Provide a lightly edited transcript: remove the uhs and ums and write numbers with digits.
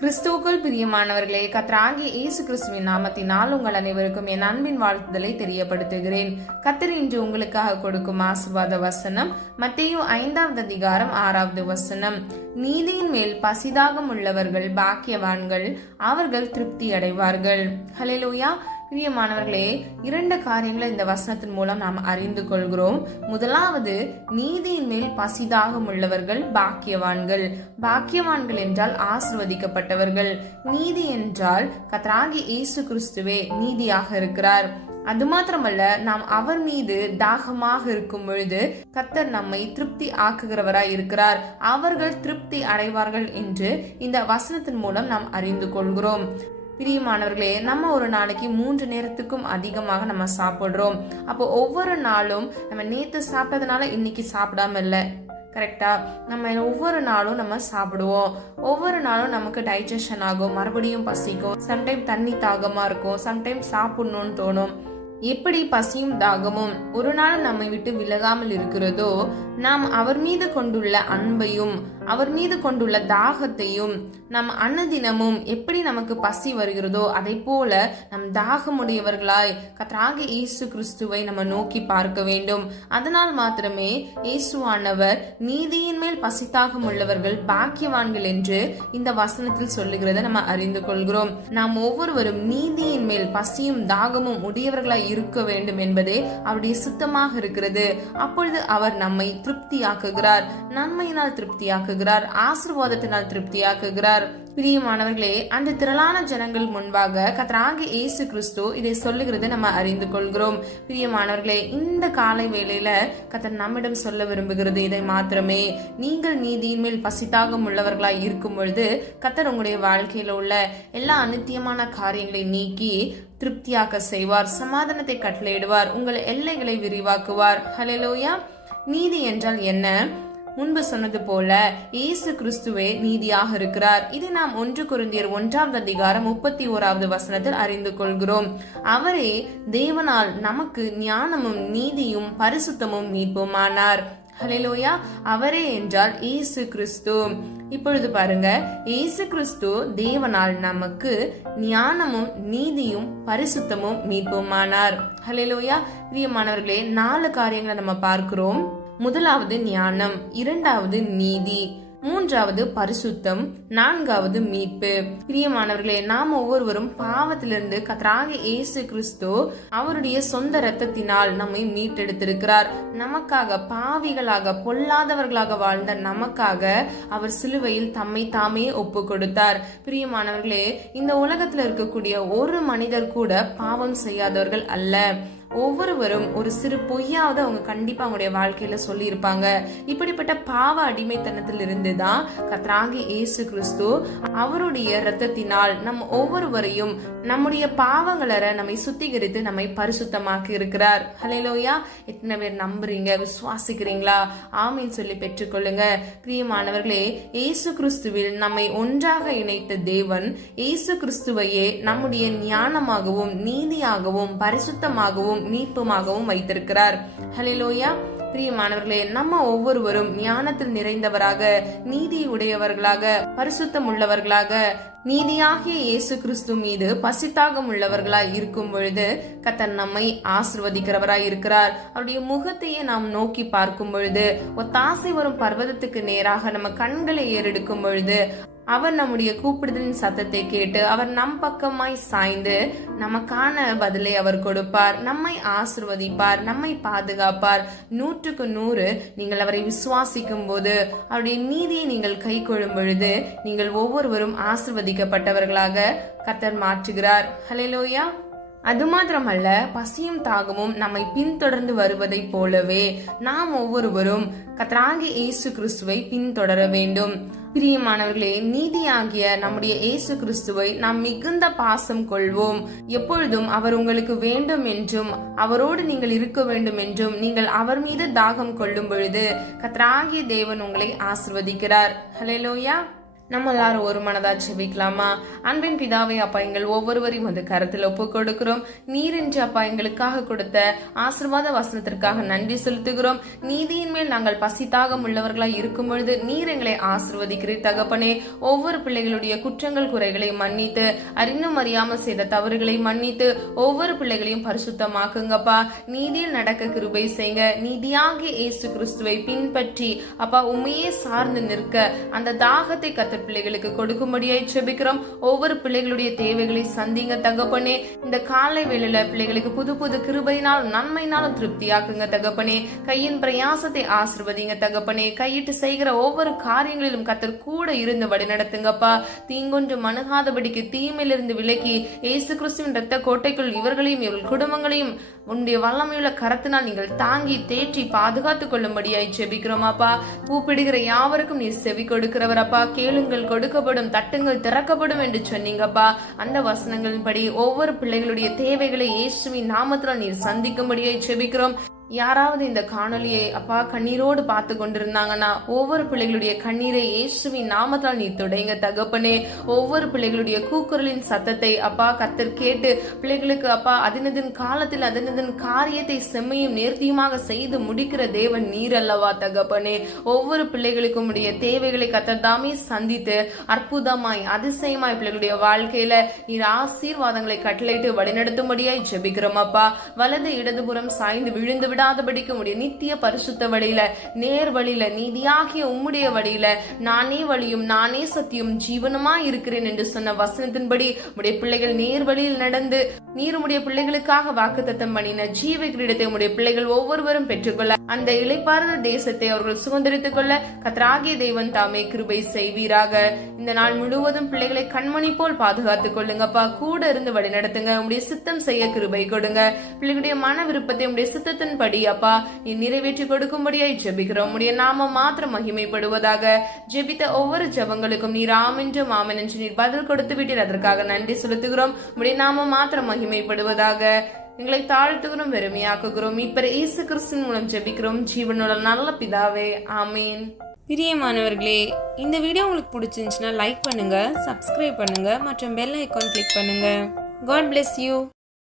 கிறிஸ்துவுக்குள் பிரியமானவர்களே, கர்த்தராகிய இயேசு கிறிஸ்துவின் நாமத்தினால் உங்கள் அனைவருக்கும் என் அன்பின் வாழ்த்துதலை தெரியப்படுத்துகிறேன். கர்த்தர் இன்று உங்களுக்காக கொடுக்கும் ஆசீர்வாத வசனம் மத்தேயு 5வது அதிகாரம் 6வது வசனம். நீதியின் மேல் பசிதாகம் உள்ளவர்கள் பாக்கியவான்கள், அவர்கள் திருப்தி அடைவார்கள். ஹல்லேலூயா. பிரியமானவர்களே, 2 காரியங்களை இந்த வசனத்தின் மூலம் நாம் அறிந்து கொள்கிறோம். முதலாவது, நீதியின் மேல் பசிதாகம் உள்ளவர்கள் பாக்கியவான்கள். பாக்கியவான்கள் என்றால் ஆசீர்வதிக்கப்பட்டவர்கள். நீதி என்றால் கர்த்தராகிய இயேசு கிறிஸ்துவே நீதியாக இருக்கிறார். அது மாத்திரமல்ல, நாம் அவர் மீது தாகமாக இருக்கும் பொழுது கர்த்தர் நம்மை திருப்தி ஆக்குகிறவராய் இருக்கிறார். அவர்கள் திருப்தி அடைவார்கள் என்று இந்த வசனத்தின் மூலம் நாம் அறிந்து கொள்கிறோம். பிரியமானவர்களே, நம்ம ஒரு நாளைக்கு 3 நேரத்துக்கும் அதிகமாக நம்ம சாப்பிடுறோம். அப்போ ஒவ்வொரு நாளும் நம்ம நேத்து சாப்பிட்டதுனால இன்னைக்கு சாப்பிடாம இல்லை, கரெக்டா? நம்ம ஒவ்வொரு நாளும் நம்ம சாப்பிடுவோம். ஒவ்வொரு நாளும் நமக்கு டைஜஷன் ஆகும், மறுபடியும் பசிக்கும். சம்டைம் தண்ணி தாகமா இருக்கும், சம்டைம் சாப்பிடணும்னு தோணும். எப்படி பசியும் தாகமும் ஒரு நாள் நம்மை விட்டு விலகாமல் இருக்கிறதோ, நாம் அவர் மீது கொண்டுள்ள அன்பையும் அவர் மீது கொண்டுள்ள தாகத்தையும் நம் அன்னதினமும் எப்படி நமக்கு பசி வருகிறதோ அதை போல நம் தாகமுடையவர்களாய் கர்த்தராகிய இயேசு கிறிஸ்துவை நம்ம நோக்கி பார்க்க வேண்டும். அதனால் மாத்திரமே இயேசுவானவர் நீதியின் மேல் பசிதாகம் உள்ளவர்கள் பாக்கியவான்கள் என்று இந்த வசனத்தில் சொல்லுகிறத நம்ம அறிந்து கொள்கிறோம். நாம் ஒவ்வொருவரும் நீதியின் மேல் பசியும் தாகமும் உடையவர்களாய் இருக்க வேண்டும் என்பதே அவருடைய சித்தமாக இருக்கிறது. அப்பொழுது அவர் நம்மை திருப்தியாக்குகிறார், நன்மையினால் திருப்தியாக்குகிறார், ஆசீர்வாதத்தினால் திருப்தியாக்குகிறார். பிரியமானவர்களே, அந்த திரளான ஜனங்கள் முன்பாக கர்த்தராகிய இயேசு கிறிஸ்து இதை சொல்லுகிறதை நம்ம அறிந்து கொள்கிறோம். பிரியமானவர்களே, இந்த காலை வேளையில கர்த்தர் நம்மிடம் சொல்ல விரும்புகிறது இதை மாத்திரமே. நீங்கள் நீதியின் மேல் பசிதாகம் உள்ளவர்களாய் இருக்கும் பொழுது கர்த்தர் உங்களுடைய வாழ்க்கையில உள்ள எல்லா அநித்தியமான காரியங்களை நீக்கி திருப்தியாக்க செய்வார், சமாதானத்தை கட்டளையிடுவார், உங்கள் எல்லைகளை விரிவாக்குவார். ஹல்லேலூயா. நீதி என்றால் என்ன? முன்பு சொன்னது போல இயேசு கிறிஸ்துவே நீதியாக இருக்கிறார். இதை நாம் 1 கொரிந்தியர் 1வது அதிகாரம் 31வது வசனத்தில் அறிந்து கொள்கிறோம். அவரே தேவனால் நமக்கு ஞானமும் நீதியும் பரிசுத்தமும் மீட்புமானார். ஹல்லேலூயா. அவரே என்றால் இயேசு கிறிஸ்து. இப்பொழுது பாருங்க, இயேசு கிறிஸ்து தேவனால் நமக்கு ஞானமும் நீதியும் பரிசுத்தமும் மீட்புமானார். ஹல்லேலூயா. பிரியமானவர்களே, 4 காரியங்களை நம்ம பார்க்கிறோம். முதலாவது ஞானம், 2வது நீதி, 3வது பரிசுத்தம், 4வது மீட்பு. பிரியமானவர்களே, நாம் ஒவ்வொருவரும் பாவத்திலிருந்து கர்த்தராகிய இயேசு கிறிஸ்து அவருடைய சொந்த இரத்தத்தினால் நம்மை மீட்டெடுத்திருக்கிறார். நமக்காக, பாவிகளாக பொல்லாதவர்களாக வாழ்ந்த நமக்காக அவர் சிலுவையில் தம்மை தாமே ஒப்பு கொடுத்தார். பிரியமானவர்களே, இந்த உலகத்தில் இருக்கக்கூடிய ஒரு மனிதர் கூட பாவம் செய்யாதவர்கள் அல்ல. ஒவ்வொருவரும் ஒரு சிறு பொய்யாவது அவங்க கண்டிப்பா அவங்களுடைய வாழ்க்கையில சொல்லி இருப்பாங்க. இப்படிப்பட்ட பாவ அடிமைத்தனத்தில் இருந்துதான் கர்த்தராகிய இயேசு கிறிஸ்து அவருடைய இரத்தத்தினால் நம்ம ஒவ்வொருவரையும் நம்முடைய பாவங்களை நம்மை சுத்திகரித்து நம்மை பரிசுத்தமாக்கி இருக்கிறார். ஹல்லேலூயா. எத்தனை பேர் நம்புறீங்க, விசுவாசிக்கிறீங்களா? ஆமீன் சொல்லி பெற்றுக்கொள்ளுங்க. பிரியமானவர்களே, இயேசு கிறிஸ்துவில் நம்மை ஒன்றாக இணைத்த தேவன் இயேசு கிறிஸ்துவையே நம்முடைய ஞானமாகவும் நீதியாகவும் பரிசுத்தமாகவும் மீட்புமாகவும் வைத்திருக்கிறார். ஹல்லேலூயா. பிரியமானவர்களே, நம்ம ஒவ்வொருவரும் ஞானத்தில் நிறைந்தவராக, நீதி உடையவர்களாக, பரிசுத்தம் உள்ளவர்களாக, நீதியாகிய இயேசு கிறிஸ்து மீது பசிதாகம் உள்ளவர்களாய் இருக்கும் பொழுது கர்த்தர் நம்மை ஆசீர்வதிக்கிறவராய் இருக்கிறார். அவருடைய முகத்தையே நாம் நோக்கி பார்க்கும் பொழுது, ஒத்தாசை வரும் பர்வதத்துக்கு நேராக நம்ம கண்களை ஏறெடுக்கும் பொழுது அவர் நம்முடைய கூப்பிடுதலின் சத்தத்தை கேட்டு அவர் நம் பக்கமாய் சாய்ந்து நமக்கான பதிலை அவர் கொடுப்பார், நம்மை ஆசீர்வதிப்பார், நம்மை பாதுகாப்பார். 100க்கு 100 நீங்கள் அவரை விசுவாசிக்கும் போது, அவருடைய நீதியை நீங்கள் கை கொள்ளும் பொழுது நீங்கள் ஒவ்வொருவரும் ஆசீர்வதிக்கப்பட்டவர்களாக கர்த்தர் மாற்றுகிறார். ஹல்லேலூயா. அது மாத்திரமல்ல, பசியும் தாகமும் நம்மை பின்தொடர்ந்து வருவதை போலவே நாம் ஒவ்வொருவரும் கர்த்தராகிய இயேசு கிறிஸ்துவை பின்தொடர வேண்டும். பிரியமானவர்களே, நீதியாகிய நம்முடைய இயேசு கிறிஸ்துவை நாம் மிகுந்த பாசம் கொள்வோம். எப்பொழுதும் அவர் உங்களுக்கு வேண்டும் என்றும் அவரோடு நீங்கள் இருக்க வேண்டும் என்றும் நீங்கள் அவர் மீது தாகம் கொள்ளும் பொழுது கர்த்தராகிய தேவன் உங்களை ஆசீர்வதிக்கிறார். ஹல்லேலூயா. நம்ம எல்லாரும் ஒரு மனதா செபிக்கலாமா? அன்பின் பிதாவே அப்பா, எங்கள் ஒவ்வொருவரையும் வந்து கருத்தில் ஒப்பு கொடுக்கிறோம். நீர் என்று அப்பா எங்களுக்காக கொடுத்த ஆசீர்வாத வசனத்திற்காக நன்றி செலுத்துகிறோம். நீதியின் மேல் நாங்கள் பசித்தாகம் உள்ளவர்களாய் இருக்கும் பொழுது நீர் எங்களை ஆசீர்வதிக்கிறீர் தகப்பனே. ஒவ்வொரு பிள்ளைகளுடைய குற்றங்கள் குறைகளை மன்னித்து, அறிந்தும் அறியாமல் செய்த தவறுகளை மன்னித்து, ஒவ்வொரு பிள்ளைகளையும் பரிசுத்தமாக்குங்கப்பா. நீதியில் நடக்க கிருபை செய்யுங்க. நீதியாகிய இயேசு கிறிஸ்துவை பின்பற்றி அப்பா உண்மையே சார்ந்து நிற்க அந்த தாகத்தை கத்த பிள்ளைகளுக்கு கொடுக்கும்படியாய் செபிக்கிறோம். ஒவ்வொரு பிள்ளைகளுடைய தேவைகளை சந்திங்க தகப்பனே. இந்த காலை வேளையில பிள்ளைகளுக்கு புது புது கிருபையினாலும் நன்மையினாலும் திருப்தியாக்குங்க தகப்பனே. கையின் பிரயாசத்தை ஆசீர்வதிங்க தகப்பனே. கையிட்டு செய்கிற ஒவ்வொரு காரியங்களிலும் கத்தர் கூட இருந்து வழி நடத்துங்கப்பா. தீங்கொன்று மணுகாதபடிக்கு தீமையிலிருந்து விலக்கி இயேசு கிறிஸ்துவின் இரத்த கோட்டைக்குள் இவர்களையும் இவர்கள் குடும்பங்களையும் உன்னுடைய வல்லமையுள்ள கரத்தினால் நீங்கள் தாங்கி தேற்றி பாதுகாத்துக் கொள்ளும்படியாய் செபிக்கிறோம் அப்பா. கூப்பிடுகிற யாவருக்கும் நீர் செவி கொடுக்கிறவர் அப்பா. கேளுங்கள் கொடுக்கப்படும், தட்டுங்கள் திறக்கப்படும் என்று சொன்னீங்கப்பா. அந்த வசனங்களின்படி ஒவ்வொரு பிள்ளைகளுடைய தேவைகளை இயேசுவின் நாமத்தில் நீர் சந்திக்கும்படியாய் செபிக்கிறோம். யாராவது இந்த காணொலியை அப்பா கண்ணீரோடு பார்த்து கொண்டிருந்தாங்கன்னா ஒவ்வொரு பிள்ளைகளுடைய கண்ணீரை இயேசுவின் நாமத்தால் நீ துடைங்க தகப்பனே. ஒவ்வொரு பிள்ளைகளுடைய கூக்குரலின் சத்தத்தை அப்பா கத்தர் கேட்டு பிள்ளைகளுக்கு அப்பா அதனதின் காலத்தில் அதனதின் காரியத்தை செம்மையும் நேர்த்தியுமாக செய்து முடிக்கிற தேவன் நீர் அல்லவா தகப்பனே. ஒவ்வொரு பிள்ளைகளுக்கும் உடைய தேவைகளை கத்தர் தாமே சந்தித்து அற்புதமாய் அதிசயமாய் பிள்ளைகளுடைய வாழ்க்கையில நீர் ஆசீர்வாதங்களை கட்டளையிட்டு வழிநடத்தும்படியாய் ஜெபிக்கிறோம் அப்பா. வலது இடதுபுறம் சாய்ந்து விழுந்து விடாதபடிக்கு உடைய நித்திய பரிசுத்த வழியில, நேர் வழியில, நீதியாகிய உம்முடைய வழியில நானே வழியும் நானே சத்தியும் ஜீவனுமா இருக்கிறேன் என்று சொன்ன வசனத்தின்படி உடைய பிள்ளைகள் நேர் வழியில் நடந்து நீர் உடைய பிள்ளைகளுக்காக வாக்குத்தத்தம் பண்ணின ஜீவ கிரீடத்தை உடைய பிள்ளைகள் ஒவ்வொருவரும் பெற்றுக்கொள்ள, அந்த இளைப்பாறுத தேசத்தை அவர்கள் சுதந்திரித்துக் கொள்ள கர்த்தராகிய தேவன் தாமே கிருபை செய்வீராக. இந்த நாள் முழுவதும் பிள்ளைகளை கண்மணி போல் பாதுகாத்துக் கொள்ளுங்கப்பா. கூட இருந்து வழி நடத்துங்க. உடைய சித்தம் செய்ய கிருபை கொடுங்க. பிள்ளைகளுடைய மன விருப்பத்தை உடைய சித்தத்தின் படி அப்பா நீ நிறைவேற்றி கொடுக்கும்படியாய் ஜெபிக்கிறோம். உடைய நாமம் மாத்திரம் மகிமைப்படுவதாக. ஜெபித்த ஒவ்வொரு ஜெபங்களுக்கும் நீர் ஆமென்றும் ஆமென் என்று நீர் பதில் கொடுத்து விட்டீர். அதற்காக நன்றி செலுத்துகிறோம். உடைய நாமம் மாத்திரம் மகிமைப்படுவதாக. எங்களை தாழ்த்துகிறோம், வெறுமையாக்குகிறோம். இப்ப இயேசு கிறிஸ்துவின் மூலம் ஜெபிக்கிறோம் ஜீவனுள்ள நல்ல பிதாவே, ஆமீன். பிரியமானவர்களே, இந்த வீடியோ உங்களுக்கு பிடிச்சிருந்துச்சுன்னா லைக் பண்ணுங்க, சப்ஸ்கிரைப் பண்ணுங்க மற்றும் பெல் ஐகான் கிளிக் பண்ணுங்க. God bless you.